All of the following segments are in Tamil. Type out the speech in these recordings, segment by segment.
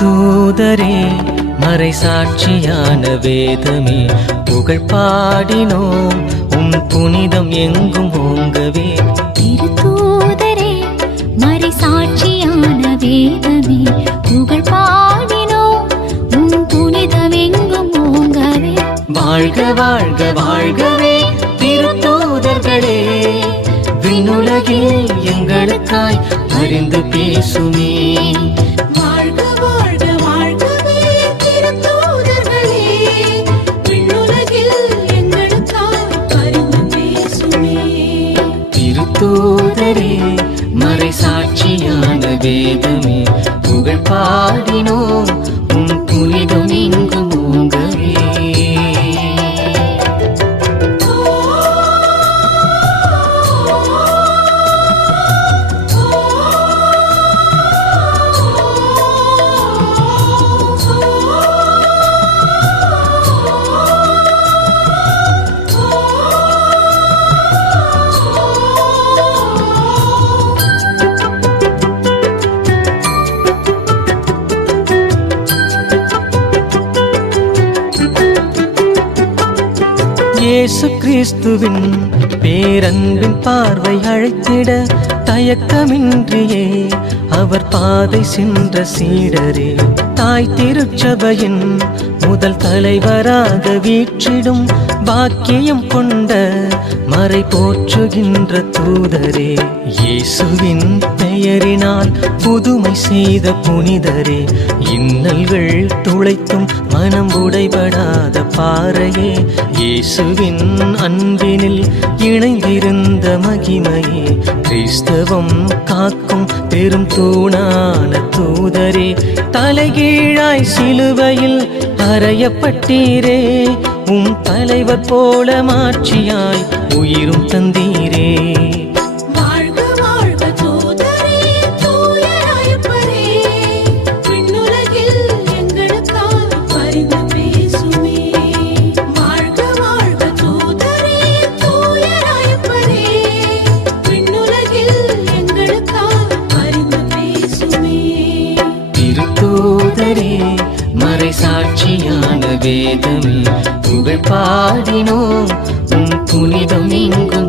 தூதரே மறை சாட்சியான வேதமே புகழ் பாடினோம் உன் புனிதம் எங்கும் ஓங்கவே திருத்தூதரே மறை சாட்சியான வேதமே புகழ் பாடினோம் உம் புனிதம் எங்கும் ஓங்கவே வாழ்க வாழ்க வாழ்கவே திருத்தூதர்களே விண்ணுலகில் எங்களுக்காய் அறிந்து பேசுமே காந்தரே மறை சாட்சியான வேதமே புகழ் பாடினோம் இயேசு கிறிஸ்துவின் பேரன்பின் பார்வை அழைத்திட தயக்கமின்றியே அவர் பாதை சென்ற சீடரே தாய் திருச்சபையின் முதல் தலைவராக வீற்றிடும் பாக்கியம் கொண்ட மறை போற்றுகின்ற தூதரே இயேசுவின் பெயரினால் புதுமை செய்த புனிதரே இன்னல்கள் துளைத்தும் மனம் உடைபடாத பாறையே இயேசுவின் அன்பினில் இணைந்திருந்த மகிமையே கிறிஸ்தவம் காக்கும் பெரும் தூணான தூதரே தலைகீழாய் சிலுவையில் அறையப்பட்டீரே உம் தலைவர் போல மாற்றியாய் உயிரும் தந்தீரே சாட்சியான வேதமே புகழ் பாடினோம் உன் புனிதம் எங்கும்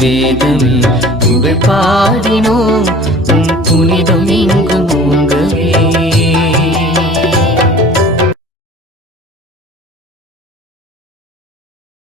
வேதமே புகழ் பாடினோம்